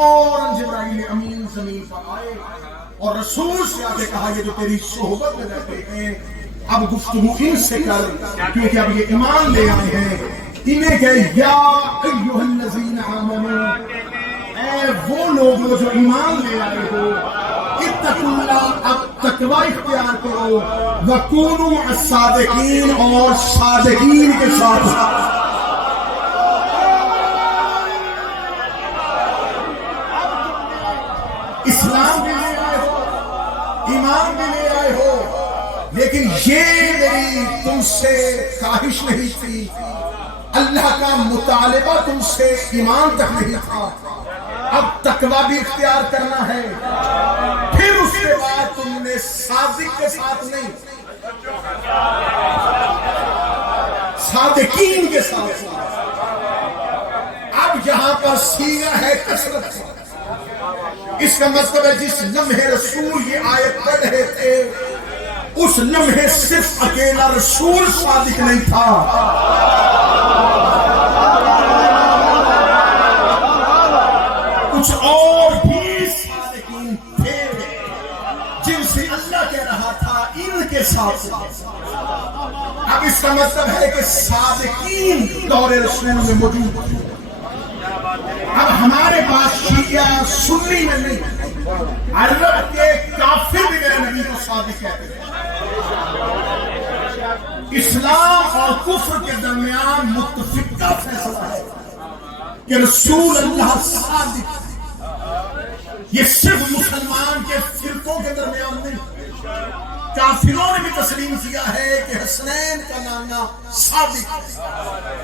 فوراً جبرائیل امین زمین پر آئے اور رسول سے آگے کہا یہ جو تیری صحبت میں رہتے ہیں اب گفتگو ان سے کر، کیونکہ اب یہ ایمان لے آئے ہیں۔ انہیں کہ یا ایھا الذین آمنوا، اے وہ لوگ جو ایمان لے آئے ہو، اتقوا اللہ، اب تقوی اختیار کرو، وکونوا مع الصادقین، اور صادقین کے ساتھ۔ اسلام بھی لے آئے ہو، ایمان بھی لے آئے ہو، لیکن یہ میری تم سے خواہش نہیں تھی، اللہ کا مطالبہ تم سے ایمان تک نہیں تھا، اب تقوی بھی اختیار کرنا ہے۔ پھر اس کے بعد تم نے صادق کے ساتھ نہیں، صادقین کے ساتھ۔ اب یہاں پر صیغہ ہے کثرت سے، اس کا مطلب ہے جس لمحے رسول یہ آیت پڑھ رہے تھے اس لمحے صرف اکیلا رسول صادق نہیں تھا، کچھ اور بھی صادقین تھے جن سے اللہ کہہ رہا تھا ان کے ساتھ۔ اب اس کا مطلب ہے کہ صادقین دور رسول میں موجود ہیں۔ اب ہمارے پاس شیعہ سنی میں نہیں، عرب کے کافر بھی میرے نبی کو صادق کہتے ہیں۔ اسلام اور کفر کے درمیان متفقہ فیصلہ ہے کہ رسول اللہ صادق۔ یہ صرف مسلمان کے فرقوں کے درمیان نہیں، کافروں نے بھی تسلیم کیا ہے کہ حسنین کا نانا صادق۔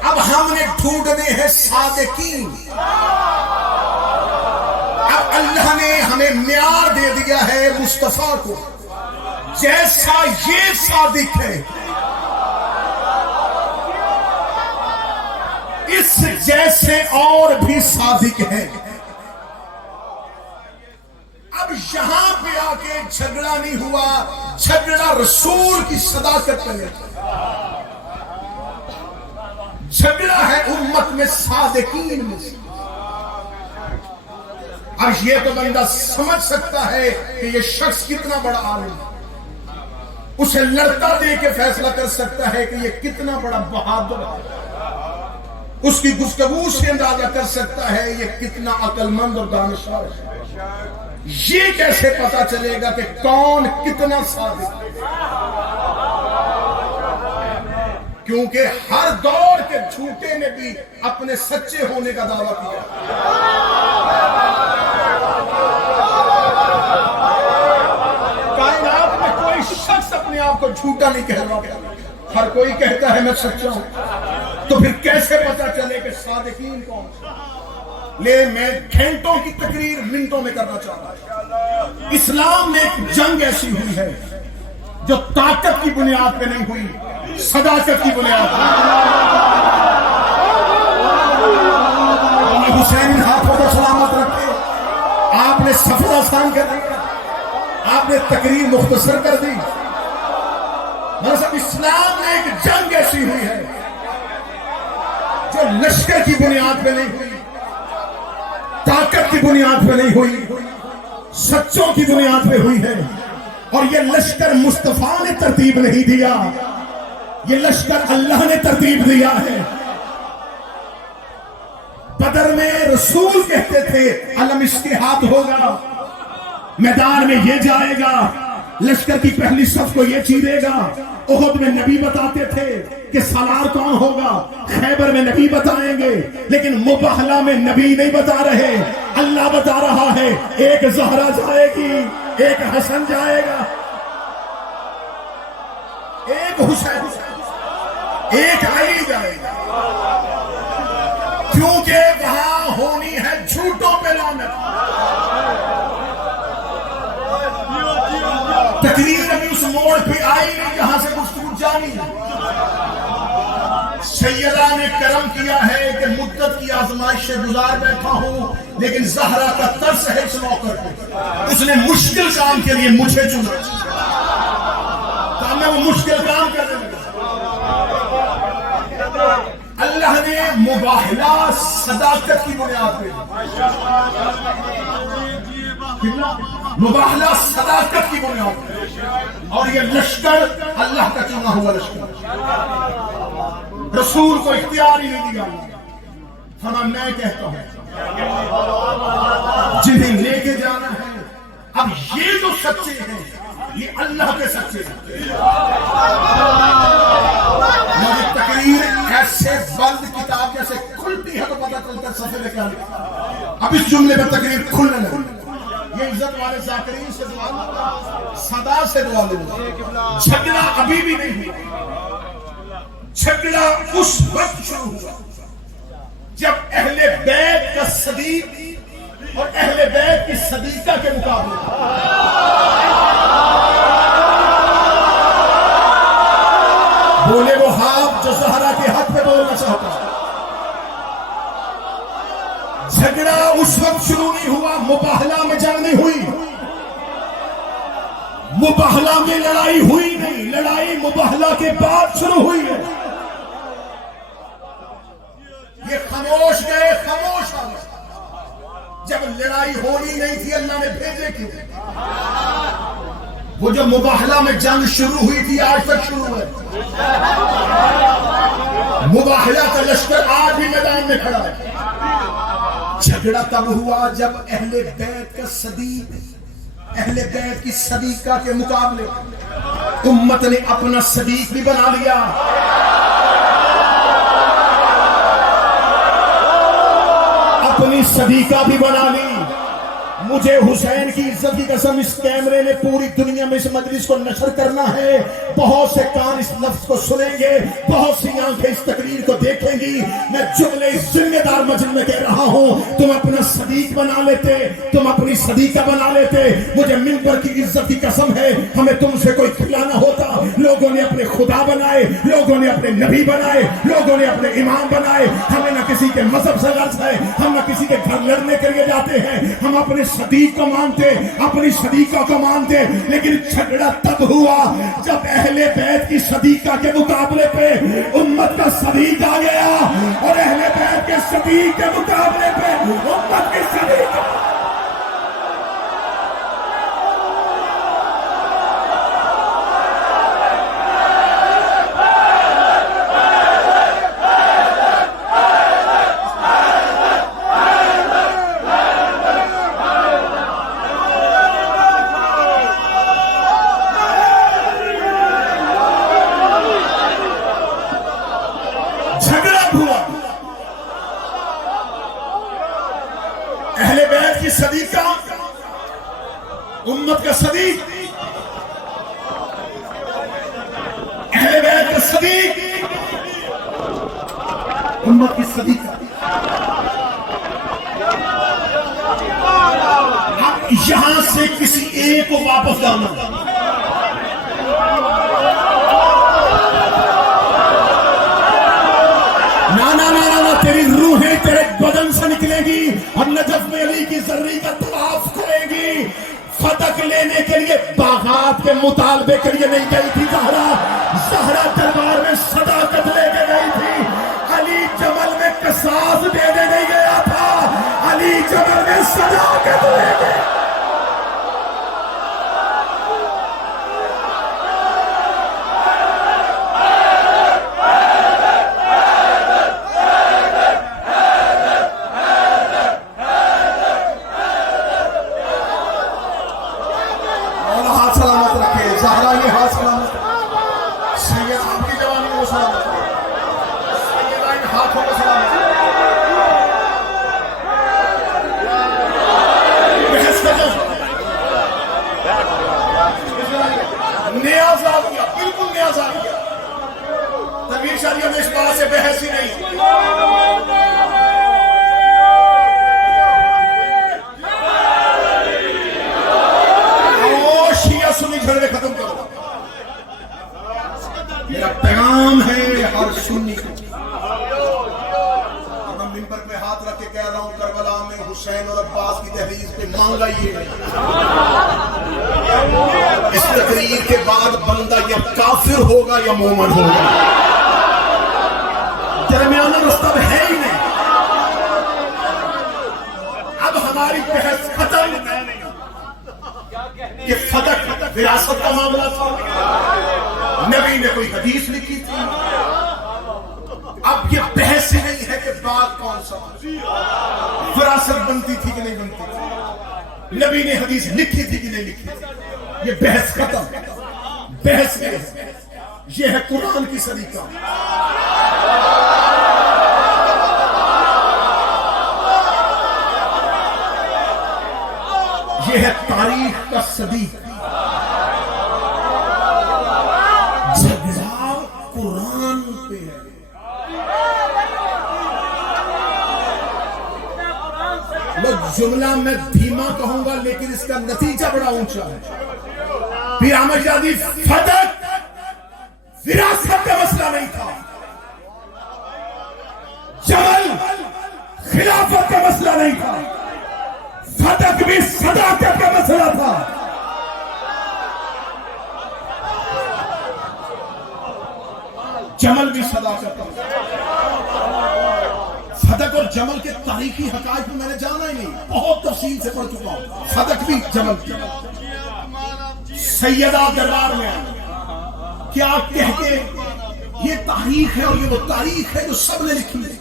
اب ہم نے ڈھونڈنے ہیں صادقین۔ اب اللہ نے ہمیں معیار دے دیا ہے مصطفیٰ کو، جیسا یہ صادق ہے اس جیسے اور بھی صادق ہیں۔ اب یہاں پہ آ کے جھگڑا نہیں ہوا، جھگڑا رسول کی صداقت پر ہے، جھگڑا ہے امت میں صادقین میں سے۔ اب یہ تو بندہ سمجھ سکتا ہے کہ یہ شخص کتنا بڑا عالم ہے، اسے لڑتا دے کے فیصلہ کر سکتا ہے کہ یہ کتنا بڑا بہادر ہے، اس کی گفتگو سے اندازہ کر سکتا ہے یہ کتنا عقل مند اور دانشور ہے۔ یہ کیسے پتا چلے گا کہ کون کتنا صادق ہے؟ کیونکہ ہر دور کے جھوٹے نے بھی اپنے سچے ہونے کا دعویٰ کیا۔ کائنات میں کوئی شخص اپنے آپ کو جھوٹا نہیں کہہ رہا، ہر کوئی کہتا ہے میں سچا ہوں۔ تو پھر کیسے پتا چلے کہ صادقین کون سے؟ میں گھنٹوں کی تقریر منٹوں میں کرنا چاہتا ہوں۔ اسلام میں ایک جنگ ایسی ہوئی ہے جو طاقت کی بنیاد پہ نہیں ہوئی، صداقت کی بنیاد پہ۔ حسین ہاتھوں کو سلامت رکھے، آپ نے سفر آسان کر دیا، آپ نے تقریر مختصر کر دی۔ مطلب اسلام میں ایک جنگ ایسی ہوئی ہے جو لشکر کی بنیاد پہ نہیں ہوئی، طاقت کی بنیاد پہ نہیں ہوئی، سچوں کی بنیاد پہ ہوئی ہے۔ اور یہ لشکر مصطفیٰ نے ترتیب نہیں دیا، یہ لشکر اللہ نے ترتیب دیا ہے۔ بدر میں رسول کہتے تھے علم اشتہاد ہوگا، میدان میں یہ جائے گا، لشکر کی پہلی صف کو یہ چیرے گا۔ احد میں نبی بتاتے تھے کہ سالار کون ہوگا، خیبر میں نبی بتائیں گے، لیکن مباہلہ میں نبی نہیں بتا رہے، اللہ بتا رہا ہے ایک زہرا جائے گی، ایک حسن جائے گا، ایک حسین، ایک علی جائے گا، کیونکہ وہاں ہونی ہے جھوٹوں پہ لعنت۔ تقریر ابھی اس موڑ پہ آئی نہیں جہاں سے گفتگو جانی۔ سیدہ نے کرم کیا ہے کہ مدت کی آزمائش سے گزار بیٹھا ہوں، لیکن زہرا کا ترس ہے اس موقع پہ، اس نے مشکل کام کے لیے مجھے چنا، تو میں وہ مشکل کام کر رہا ہوں۔ اللہ اللہ نے مباہلہ صداقت کی بنیاد پہ، مباہلہ صداقت کی بنیاد پہ، اور یہ لشکر اللہ کا چنا ہوا لشکر، رسول کو اختیار ہی نہیں دیا۔ فرمایا میں کہتا ہوں جنہیں لے کے جانا ہے، اب یہ جو سچے ہیں یہ اللہ کے سچے ہیں۔ میری تقریر ایسے بند کتاب جیسے کھلتی ہے تو پتہ چلتا ہے صفحے میں کیا لکھا۔ اب اس جملے میں تقریر کھلنے لگی۔ یہ عزت والے ذاکرین سے دعا لو، صدا سے دعا لو۔ جھگڑا ابھی بھی نہیں ہوا، جھگڑا اس وقت شروع ہوا جب اہل بیت کا صدیق اور اہل بیت کی صدیقہ کے مقابلے بولے وہ ہاتھ جو زہرا کے حق پہ بولنا چاہتا۔ جھگڑا اس وقت شروع نہیں ہوا، مباہلہ میں جنگ نہیں ہوئی، مباہلہ میں لڑائی ہوئی نہیں، لڑائی مباہلہ کے بعد شروع ہوئی ہے۔ یہ خاموش گئے، خاموش آ گئے۔ جب لڑائی ہونی نہیں تھی اللہ نے بھیجے کیوں؟ وہ جو مباہلہ میں جنگ شروع ہوئی تھی آج تک شروع ہے۔ مباہلہ کا لشکر آج بھی میدان میں کھڑا ہے۔ جھگڑا تب ہوا جب اہل بیت کا صدیق، اہل بیت کی صدیقہ کے مقابلے امت نے اپنا صدیق بھی بنا لیا، اپنی صدیقہ بھی بنا لی۔ مجھے حسین کی عزت کی قسم اس کیمرے نے پوری دنیا میں اس مجلس کو نشر کرنا ہے۔ بہت سے کان اس لفظ کو سنیں گے، بہت سی آنکھیں اس تقریر کو دیکھیں گی۔ میں جملے اس ذمہ دار مجلس میں کہہ رہا ہوں، تم اپنا صدیق بنا لیتے، تم اپنی صدیقہ بنا لیتے، مجھے منبر کی عزت کی قسم ہے ہمیں تم سے کوئی کھلانا ہوتا۔ لوگوں نے اپنے خدا بنائے، لوگوں نے اپنے نبی بنائے، لوگوں نے اپنے امام بنائے۔ ہمیں نہ کسی کے مذہب سے غرض ہے، ہم نہ کسی کے گھر لڑنے کے لیے جاتے ہیں، ہم اپنے صدیق کو مانتے، اپنی صدیقہ کو مانتے۔ لیکن جھگڑا تب ہوا جب اہل بیت کی صدیقہ کے مقابلے پہ امت کا صدیق آ گیا، اور اہل بیت کے صدیق کے مقابلے پہ امت کی صدیق۔ صدیقہ امت کا صدیق، اہل بیت کا صدیق، امت کی صدیقہ۔ یہاں سے کسی ایک کو واپس لانا، تیری روحیں تیرے بدن سے نکلے گی اور نجف میں علی کی زرعی کا طواف کرے گی۔ فتح لینے کے لیے باغات کے مطالبے کے لیے نہیں گئی تھی زہرا، زہرا دربار میں صداقت لے کے گئی تھی۔ علی جمل میں قصاص دینے نہیں گیا تھا، علی جمل میں صداقت لے کے۔ نیاز آ گیا، بالکل نیاز آ گیا۔ تنویر شاریہ میں اس بات سے بحث ہی نہیں۔ شیعہ سنی جھگڑے ختم کرو۔ میرا پیغام ہے ہر سنی کو، میں منبر پہ ہاتھ رکھ کے کہہ رہا ہوں، کربلا میں حسین اور عباس کی تحریر پہ مانگائیے۔ اس تقریر کے بعد بندہ یا کافر ہوگا یا مومن ہوگا۔ درمیانہ رستہ ہے ہی نہیں. اب ہماری بحث ختم کہ فتح وراثت کا معاملہ تھا. نبی نے کوئی حدیث لکھی تھی. اب یہ بحث ہی نہیں ہے کہ باغ کون سا وراثت بنتی تھی کہ نہیں بنتی تھی, نبی نے حدیث لکھی تھی کہ نہیں لکھی تھی. یہ بحث ختم. بحث یہ ہے قرآن کی سلیقہ. یہ ہے تاریخ کا صدیق. جھگڑا قرآن پہ ہے. جملہ میں دھیما کہوں گا لیکن اس کا نتیجہ بڑا اونچا ہے. پیر احمد شادی فتح وراثت کا مسئلہ نہیں تھا, جمل خلافت کا مسئلہ نہیں تھا, فتح بھی صداقت کا مسئلہ تھا. جمل بھی صداقت کا. فتح اور جمل کے تاریخی حقائق میں نے جانا ہی نہیں, بہت تفصیل سے پڑھ چکا ہوں. فتح بھی جمل کی سیدہ دربار میں کیا کہہ کے یہ تاریخ ہے اور یہ وہ تاریخ ہے جو سب نے لکھی ہے.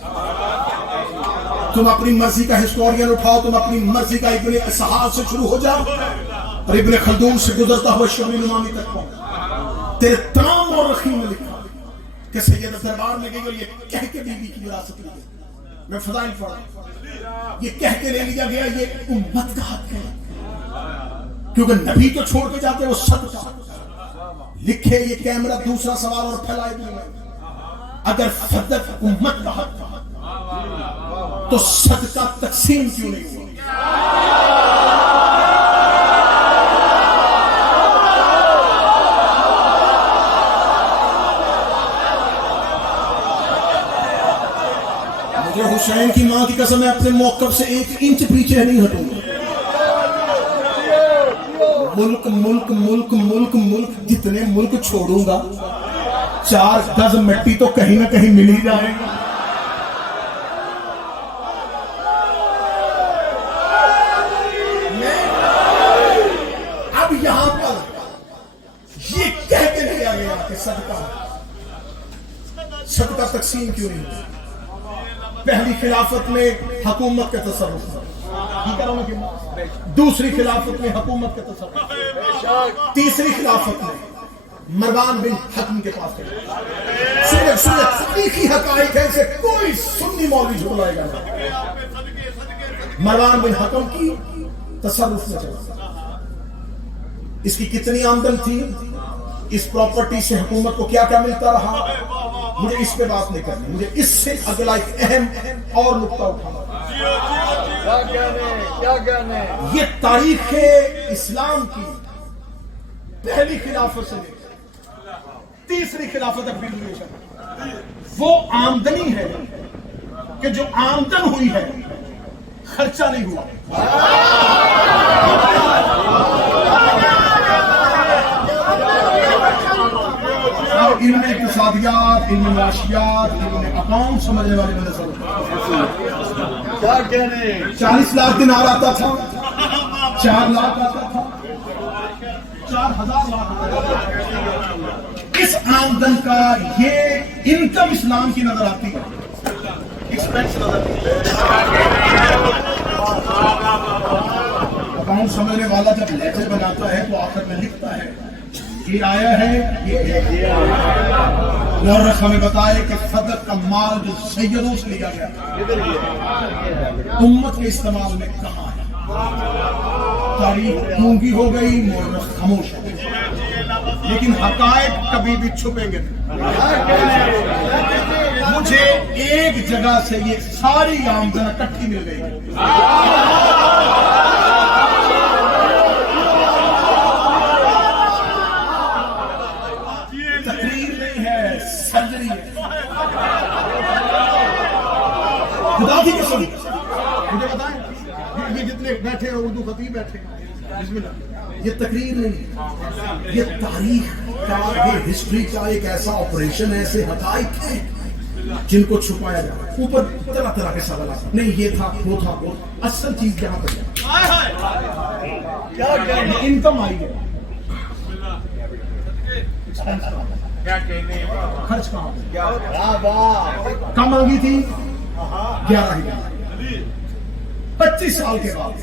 تم اپنی مرضی کا ہسٹورین اٹھاؤ, تم اپنی مرضی کا ابن اسحاق سے شروع ہو جاؤ اور ابن خلدون سے گزرتا ہوا شبلی نمامی تک پہنچ. تیرے تمام مورخین نے لکھا کہ سیدہ دربار میں گئی اور یہ کہہ کے بی بی کی وراثت لی گئی. میں فضائل پڑھا, یہ کہہ کے لے لیا گیا یہ امت کا حق ہے, کیونکہ نبی تو چھوڑ کے جاتے وہ صدقہ لکھے. یہ کیمرہ دوسرا سوال اور پھیلائے دیں. اگر صدق امت کا حق تھا تو صدقہ تقسیم کیوں نہیں ہوا؟ مجھے حسین کی ماں کی قسم ہے اپنے موقف سے 1 انچ پیچھے نہیں ہٹوں گا. ملک ملک ملک ملک ملک جتنے ملک چھوڑوں گا 4 گز مٹی تو کہیں نہ کہیں مل ہی جائے گا. اب یہاں پر یہ کہہ کے لیا گیا کہ صدقہ تقسیم کیوں نہیں. پہلی خلافت میں حکومت کا تصرف تھا, دوسری خلافت میں حکومت کا تصرف, تیسری خلافت میں مروان بن حکم کے پاس گئے. تاریخی حقائق ہے, اسے کوئی سنی مولوی جھولائے گا. مروان بن حکم کی تصرف میں چلا. اس کی کتنی آمدن تھی, اس پراپرٹی سے حکومت کو کیا کیا ملتا رہا, مجھے اس پہ بات نہیں کرنی. مجھے اس سے اگلا ایک اہم اور نقطہ اٹھانا. یہ تاریخ اسلام کی پہلی خلافت سے تیسری خلافت تک بھی وہ آمدنی ہے کہ جو آمدن ہوئی ہے خرچہ نہیں ہوا. علم اقتصادیات, علم معاشیات, علم اکاؤنٹ سمجھنے والے میں نظر 40 لاکھ دینار آتا تھا, 4 لاکھ آتا تھا, 4,000 لاکھ آتا تھا. اس آمدن کا یہ انکم اسلام کی نظر آتی ہے, ایکسپینس نظر آتی ہے. اکاؤنٹ سمجھنے والا جب لیجر بناتا ہے تو آخر میں لکھتا ہے یہ آیا ہے, مورخ ہمیں بتائے کہ صدق کا مال جو سیدوں سے لیا گیا امت کے استعمال میں کہاں ہے. تاریخ گونگی ہو گئی, مورخ خاموش ہو گئی, لیکن حقائق کبھی بھی چھپیں گے نہیں. مجھے ایک جگہ سے یہ ساری آمدن اکٹھی مل گئی. خدا کی قسم مجھے بتائیں, یہ جتنے بیٹھے ہیں اردو خطیب بیٹھے ہیں, بسم اللہ, یہ تقریر نہیں, یہ تاریخ کا, یہ ہسٹری کا ایک ایسا آپریشن ہے, ایسے حقائق ہیں جن کو چھپایا جائے. اوپر طرح طرح کے سوالات, نہیں یہ تھا وہ تھا وہ. اصل چیز جہاں پر انکم آئی ہے, خرچ کہاں پہ, کم مانگی تھی 11,000, 25 سال کے بعد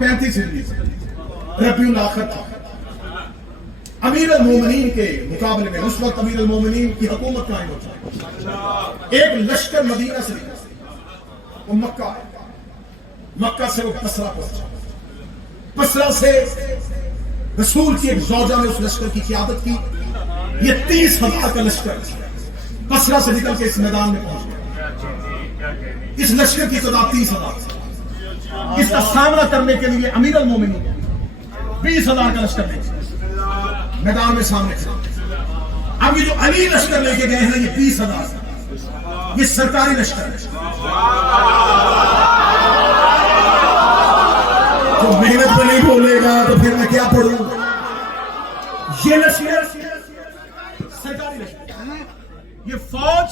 35 ربیع الاخر تھا. امیر المومنین کے مقابلے میں اس وقت امیر المومنین کی حکومت قائم ہوتی ہے. ایک لشکر مدینہ سے وہ مکہ سے وہ بصرہ پہنچا. بصرہ سے رسول کی ایک زوجہ نے اس لشکر کی قیادت کی. یہ 30,000 کا لشکر بصرہ سے نکل کے اس میدان میں پہنچ گیا. اس لشکر کی تعداد 30,000. اس کا سامنا کرنے کے لیے امیر المومنین 20,000 کا لشکر لے میدان میں سامنے کھڑا. اب یہ جو علی لشکر لے کے گئے ہیں یہ 20,000 یہ سرکاری لشکر ہے. جو محنت پہ نہیں بولے گا تو پھر میں کیا پڑھوں. یہ لشکر سرکاری لشکر, یہ فوج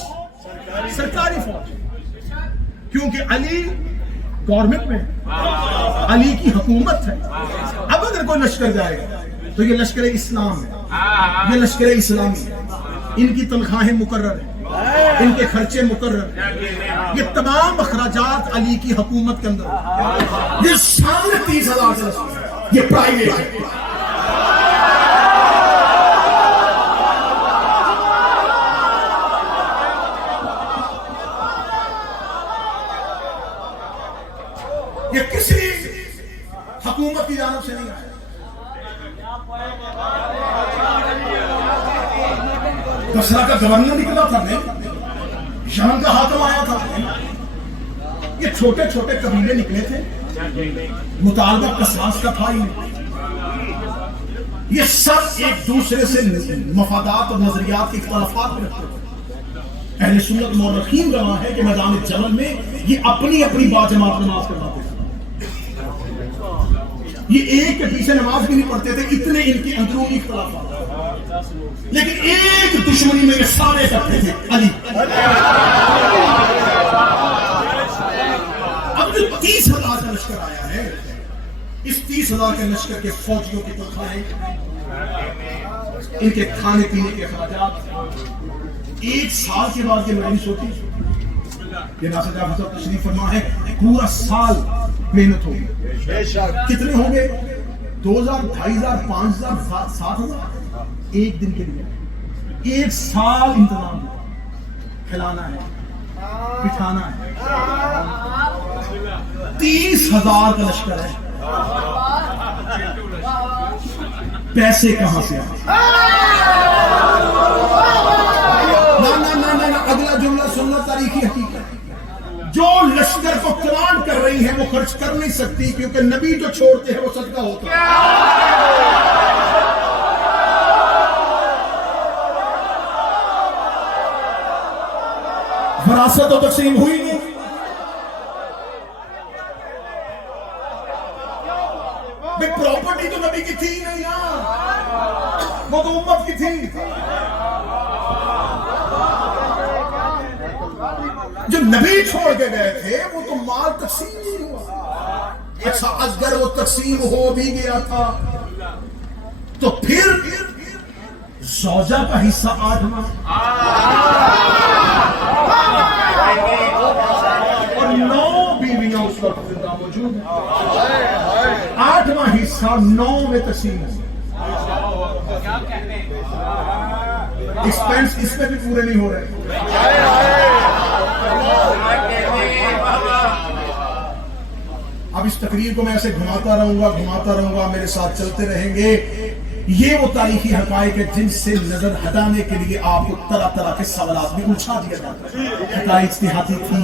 سرکاری فوج, کیونکہ علی گورنمنٹ میں علی کی حکومت ہے. اب اگر کوئی لشکر جائے گا تو یہ لشکر اسلام ہے, یہ لشکر اسلامی ہے. ان کی تنخواہیں مقرر ہیں, ان کے خرچے مقرر ہیں, یہ تمام اخراجات علی کی حکومت کے اندر. یہ سامنے 30,000 سے یہ پرائیویٹ ہے. یہ کسی حکومت کی جانب سے نہیں آیا. بصرہ کا گورنر نکلا تھا, یمن کا حاکم آیا تھا. یہ چھوٹے چھوٹے قبیلے نکلے تھے, مطالبہ قصاص کا تھا. یہ سب ایک دوسرے سے مفادات اور نظریات کے اختلافات میں رکھتے تھے. اہل سنت مورخین گواہ ہے کہ میدان جمل میں یہ اپنی اپنی باجماعت نماز پڑھاتے تھے. یہ ایک کے پیچھے نماز بھی نہیں پڑھتے تھے, اتنے ان کے اندرونی اختلافات. لیکن ایک دشمنی میں یہ سارے کرتے تھے, علی. اب جو 30,000 کا لشکر آیا ہے, اس 30,000 کے لشکر کے فوجیوں کی تنخواہیں, ان کے کھانے پینے کے اخراجات, ایک سال کے بعد یہ مہنگی ہوتی. یہ ناصر جعفر صاحب تشریف فرما ہے, پورا سال محنت ہوگی. کتنے ہوں گے؟ 2,000, 2,500, 5,000, 7,000 ایک دن کے لیے. ایک سال انتظام ہے, کھلانا ہے, بٹھانا ہے. 30,000 کا لشکر ہے. پیسے کہاں سے آئے؟ نہ اگلا جملہ سننا تاریخی حقیقت. جو لشکر کو کمانڈ کر رہی ہے وہ خرچ کر نہیں سکتی, کیونکہ نبی جو چھوڑتے ہیں وہ صدقہ ہوتا ہے. وراثت تو تقسیم ہوئی نہیں. پراپرٹی تو نبی کی تھی نہیں, وہ تو امت کی تھی. جو نبی چھوڑ کے گئے تھے وہ تو مال تقسیم نہیں ہوا. اچھا اگر وہ تقسیم ہو بھی گیا تھا تو پھر زوجہ کا حصہ 8واں اور 9 بیویاں اس وقت زندہ موجود ہیں. 8واں حصہ 9 میں تقسیم ہے. ایکسپینس اس میں بھی پورے نہیں ہو رہے. اب اس تقریر کو میں ایسے گھماتا رہوں گا, میرے ساتھ چلتے رہیں گے. یہ وہ تاریخی حقائق ہے جن سے نظر ہٹانے کے لیے آپ کو طرح طرح کے سوالات میں الجھا دیا جاتا ہے. حقائق اجتہادی تھی,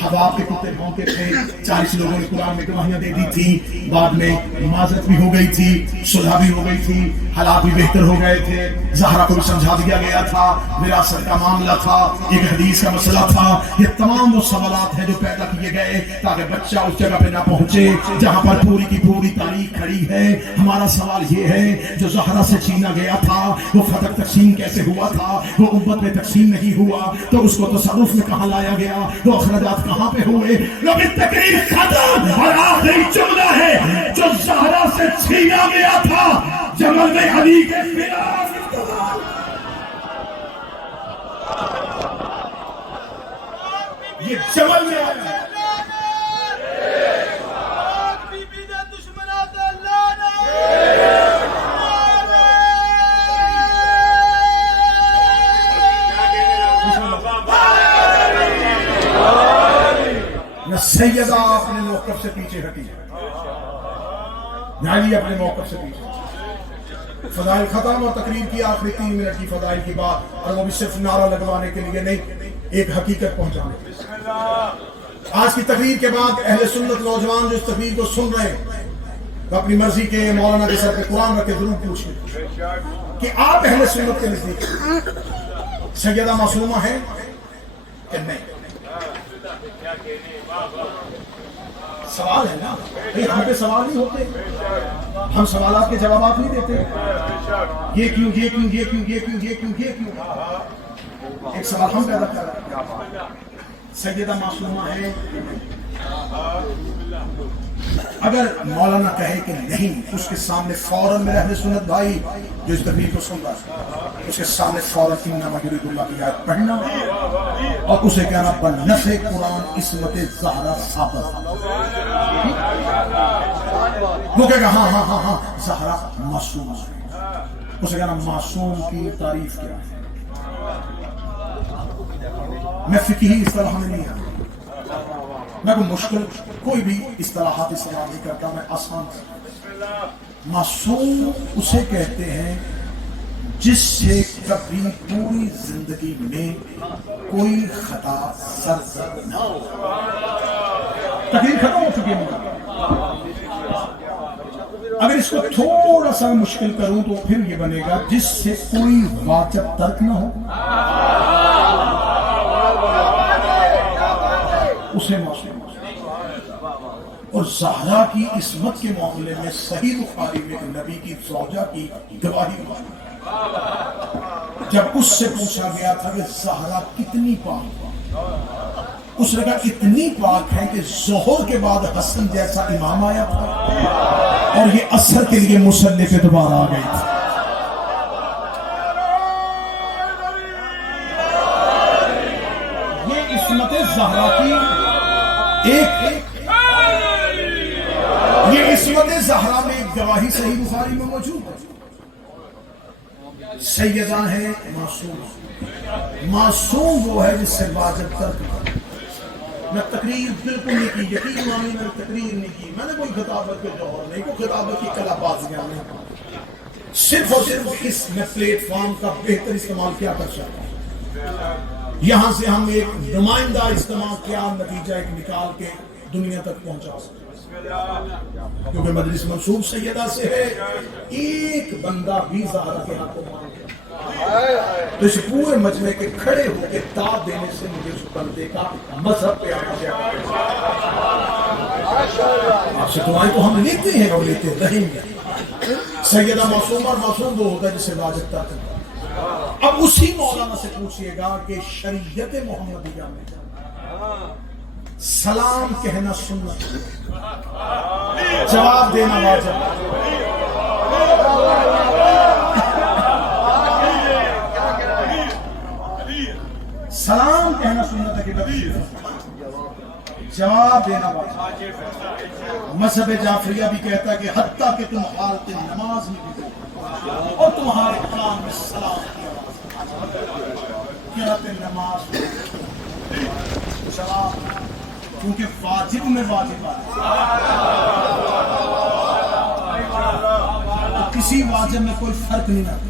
ہوا کے کتے بھونکے تھے, 40 لوگوں نے قرآن میں گواہیاں دے دی تھی, بعد میں معذرت بھی ہو گئی تھی, صلح بھی ہو گئی تھی, حالات بھی بہتر ہو گئے تھے, زہرا کو بھی سمجھا دیا گیا تھا, وراثت کا معاملہ تھا, ایک حدیث کا مسئلہ تھا. یہ تمام وہ سوالات ہیں جو پیدا کیے گئے تاکہ بچہ اس جگہ پہ نہ پہنچے جہاں پر پوری کی پوری تاریخ کھڑی ہے. ہمارا سوال یہ ہے جو زہرا سے چھینا گیا تھا وہ فتح تقسیم کیسے ہوا تھا، وہ امت میں تقسیم نہیں ہوا تو اس کو تصرف میں کہاں لایا گیا، وہ اخراجات کہاں پہ ہوئے؟ لیکن تقریر ختم اور آخری جملہ ہے جو زہرا سے چھینا گیا تھا جمل میں علی کے خلاف یہ جمل میں آیا سیدہ اپنے موقف سے پیچھے ہٹی، علی اپنے موقف سے پیچھے، فضائل ختم اور تقریر کی آخری 3 منٹ کی فضائل کی بات، اور وہ بھی صرف نعرہ لگوانے کے لیے نہیں، ایک حقیقت پہنچانے کے لیے۔ آج کی تقریر کے بعد اہل سنت نوجوان جو اس تقریر کو سن رہے ہیں تو اپنی مرضی کے مولانا کے سر پہ قرآن رکھ کے ضرور پوچھیں کہ آپ اہل سنت کے نزدیک سیدہ معصومہ ہے کہ نہیں؟ سوال ہے نا، ہم پہ سوال نہیں ہوتے، ہم سوالات کے جوابات نہیں دیتے، یہ کیوں یہ کیوں یہ کیوں یہ کیوں یہ کیوں یہ کیوں، ایک سوال ہم پیدا کر رہے ہیں، سیدہ معصومہ ہے؟ اگر مولانا کہے کہ نہیں، اس کے سامنے فوراً میرے اہل سنت بھائی جو اس تقریر کو سن رہا ہے اس کے سامنے فوراً انما یرید اللہ کی آیت پڑھنا اور اسے کہنا بنص قرآن عصمت زہرا ثابت، وہ کہے گا ہاں ہاں ہاں ہاں زہرا معصوم ہے، اسے کہنا معصوم کی تعریف کیا ہے؟ میں فقہی اصطلاح میں نہیں آتا، میں کوئی مشکل کوئی بھی اصطلاحات استعمال نہیں کرتا، میں آسان کرتا۔ معصوم اسے کہتے ہیں جس سے کبھی پوری زندگی میں کوئی خطا سرزد نہ ہو۔ تقریر ختم ہو چکی ہے، اگر اس کو تھوڑا سا مشکل کروں تو پھر یہ بنے گا جس سے کوئی واجب ترک نہ ہو، اسے معصوم۔ اور زہرا کی عصمت کے معاملے میں صحیح بخاری میں نبی کی زوجہ کی گواہی ہوئی، جب اس سے پوچھا گیا تھا کہ زہرا کتنی پاک، اس نے کہا اتنی پاک ہے کہ ظہر کے بعد حسن جیسا امام آیا تھا اور یہ عصر کے لیے مصلی پہ دوبارہ آ گئی تھی۔ یہ عصمت زہرا کی یہ عصمت زہرا میں ایک گواہی صحیح بخاری میں موجود ہے، سیدہ ہے معصوم۔ معصوم وہ ہے جس سے واجب ترک نہ۔ میں تقریر بالکل نہیں کی، یقین مانی میں تقریر نہیں کی، میں نے کوئی خطابت کے جوہر نہیں، کوئی خطابت کی کلا بازیاں نہیں، صرف اور صرف اس میں پلیٹ فارم کا بہتر استعمال کیا کر سکتا ہوں، یہاں سے ہم ایک نمائندہ استعمال کیا نتیجہ ایک نکال کے دنیا تک پہنچا سکتے، کیونکہ مجلس منسوب سیدہ سے ہے، ایک بندہ بھی زہرا کے حق کو مان گیا تو اس پورے مجمع کے کھڑے ہو کے داد دینے سے مجھے اس بندے کا مذہب پہ آنا چاہیے۔ آپ سے دعائیں تو ہم لیتے ہیں اور لیتے رہیں گے۔ سیدہ معصوم اور معصوم وہ ہوتا ہے جسے واجب ترک کرتا۔ اب اسی مولانا سے پوچھئے گا کہ شریعت محمدیہ میں سلام کہنا سنت، جواب دینا واجب، سلام کہنا سنت ہے کہ جواب دینا واجب۔ مذہب جعفریہ بھی کہتا ہے کہ حتیٰ کہ تم حالت نماز میں بھی دو اور تمہارے کلام میں سلام کیا نماز جواب، کیونکہ واجب میں واجب تو کسی واجب میں کوئی فرق نہیں رہتا۔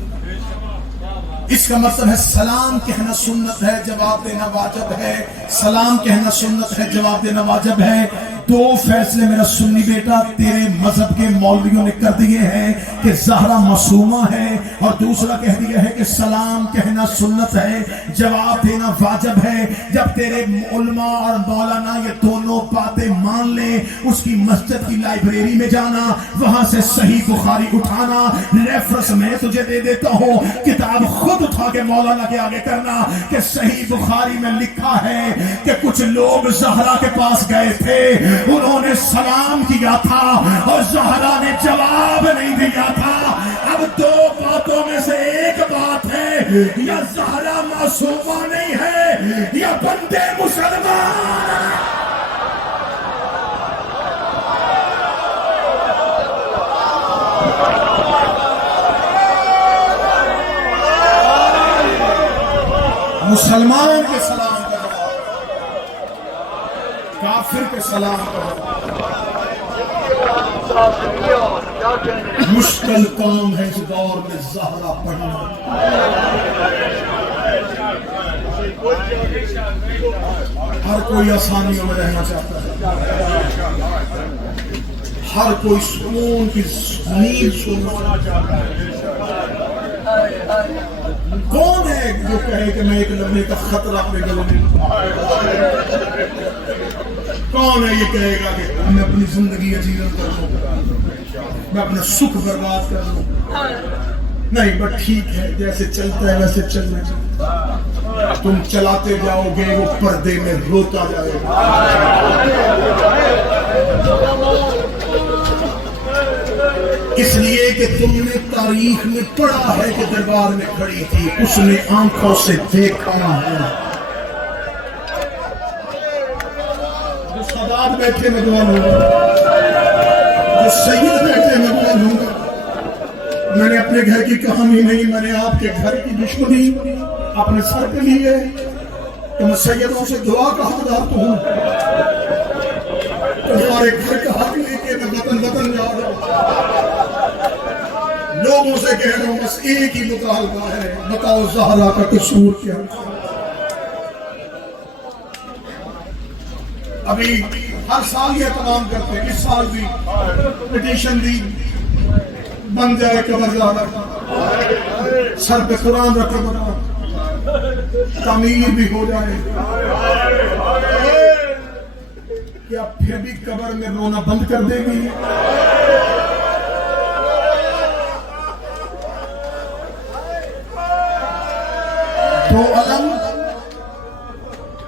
اس کا مطلب ہے سلام کہنا سنت ہے، جواب دینا واجب ہے، سلام کہنا سنت ہے، جواب دینا واجب ہے۔ دو فیصلے میرا سنی بیٹا تیرے مذہب کے مولویوں نے کر دیے ہیں کہ زہرا معصومہ ہے، اور دوسرا کہہ دیا ہے کہ سلام کہنا سنت ہے، جواب دینا واجب ہے۔ جب تیرے علماء اور مولانا یہ دونوں باتیں مان لیں، اس کی مسجد کی لائبریری میں جانا، وہاں سے صحیح بخاری اٹھانا، ریفرنس میں تجھے دے دیتا ہوں، کتاب خود اٹھا کے مولانا کے آگے کرنا کہ صحیح بخاری میں لکھا ہے کہ کچھ لوگ زہرا کے پاس گئے تھے، انہوں نے سلام کیا تھا اور زہرا نے جواب نہیں دیا تھا۔ اب دو باتوں میں سے ایک بات ہے، یا زہرا معصومہ نہیں ہے یا بندے مسلمان۔ مسلمان کے سلام کا جواب، کافر کے سلام کا جواب۔ مشکل کام ہے اس دور میں زہرا پڑھنا۔ ہر کوئی آسانیوں میں رہنا چاہتا ہے، ہر کوئی سکون کی نیند سننا چاہتا ہے۔ کون ہے جو کہے کہ میں ایک لمحے کا خطرہ اپنے گلے میں؟ کون ہے یہ کہے گا کہ میں اپنی زندگی اجیرت کر لوں، میں اپنا سکھ برباد کر لوں؟ نہیں، بس ٹھیک ہے، جیسے چلتا ہے ویسے چلنا چاہیے۔ تم چلاتے جاؤ گے، وہ پردے میں روتا جائے گا۔ اس لیے کہ تم نے تاریخ میں پڑھا ہے کہ دربار میں کھڑی تھی، اس نے آنکھوں سے دیکھا ہے۔ جو سادات بیٹھے میں دعا لوں گا، جو سید بیٹھے میں دعا لوں گا۔ میں نے اپنے گھر کی کہانی نہیں، میں نے آپ کے گھر کی دشمنی اپنے سر پہ لی ہے کہ میں سیدوں سے دعا کا حقدار تو ہوں۔ تمہارے گھر کا حق لے کے میں وطن جا رہا ہوں، لوگوں سے کہہ رہا ہوں، بس ایک ہی مطالبہ ہے، بتاؤ زہرا کا قصور کیا؟ ابھی ہر سال یہ اہتمام کرتے ہیں، اس سال بھی پٹیشن دی، بن جائے قبر زہرا کا، سر پہ قرآن رکھے بنا، تعمیر بھی ہو جائے۔ کیا پھر بھی قبر میں رونا بند کر دے گی؟ دو علم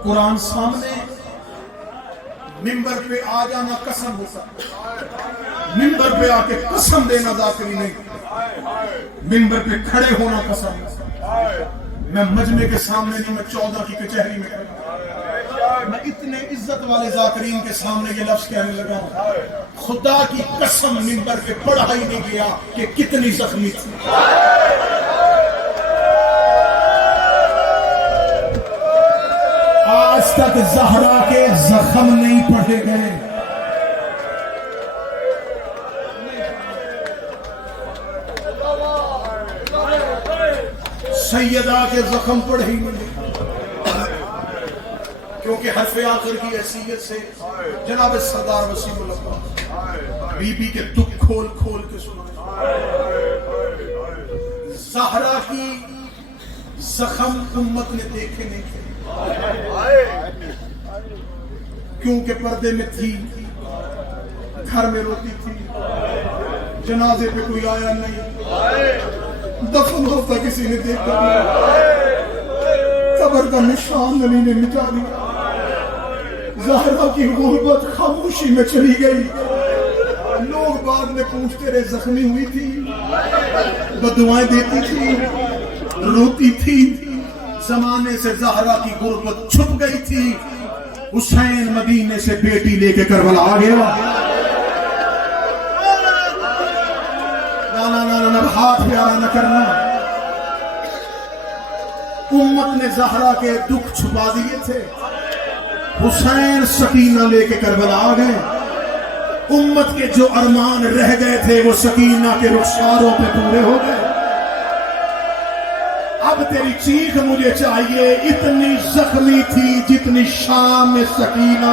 قرآن سامنے، ممبر پہ آ جانا قسم ہوتا، ممبر پہ آ کے قسم دینا ذاکری نہیں، ممبر پہ کھڑے ہونا قسم۔ میں مجمع کے سامنے نہیں، میں 14 کی کچہری میں میں اتنے عزت والے ذاکرین کے سامنے یہ لفظ کہنے لگا ہوں، خدا کی قسم ممبر پہ پڑھا ہی نہیں گیا کہ کتنی زخمی تھی۔ آج تک زہرا کے زخم نہیں پڑھے گئے۔ سیدہ کے زخم پڑھے ہی نہیں، کیونکہ حرف آخر کی حیثیت سے جناب سردار وسیم اللہ بی بی کے دکھ کھول کھول کے سنائے۔ زہرا کی زخم امت نے دیکھے نہیں تھے، کیونکہ پردے میں تھی، گھر میں روتی تھی، جنازے پہ کوئی آیا نہیں، دفن ہوتا کسی نے دیکھا نہیں، قبر کا نشان علی نے مٹا دیا۔ زہرا کی غربت خاموشی میں چلی گئی، لوگ بعد میں پوچھتے رہے زخمی ہوئی تھی، بددعائیں دیتی تھی، روتی تھی۔ زمانے سے زہرا کی غربت چھپ گئی تھی۔ حسین مدینے سے بیٹی لے کے کربلا آ گیا۔ نا ہاتھ پیارا نہ کرنا۔ امت نے زہرا کے دکھ چھپا دیے تھے، حسین سکینہ لے کے کربلا آ گئے۔ امت کے جو ارمان رہ گئے تھے وہ سکینہ کے رخساروں پہ پورے ہو گئے۔ اب تیری چیخ مجھے چاہیے، اتنی زخمی تھی جتنی شام میں سکینہ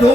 2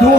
2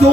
2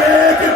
1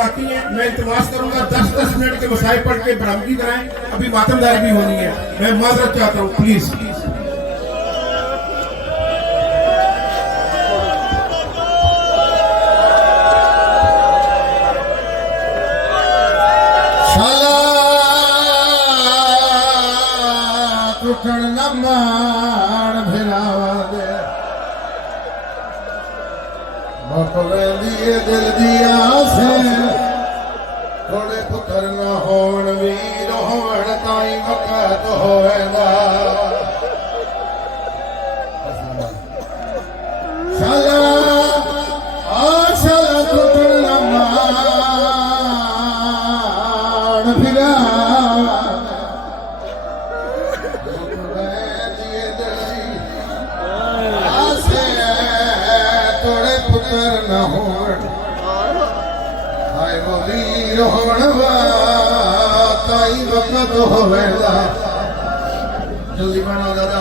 باقی ہیں، میں التماس کروں گا 10-10 منٹ کے مسائل پڑھ کے برآمدگی کرائیں، ابھی ماتمداری بھی ہونی ہے، میں معذرت چاہتا ہوں پلیز. دل دیا سے تھوڑے پتر نہ ہون ویر ہون تائی وقت ہوئے گا شالا شالا پتر نہ مان پھرا تھوڑے پتر نہ ہون ویر ہون تائی وقت ہوئے گا. جلدی بنا دادا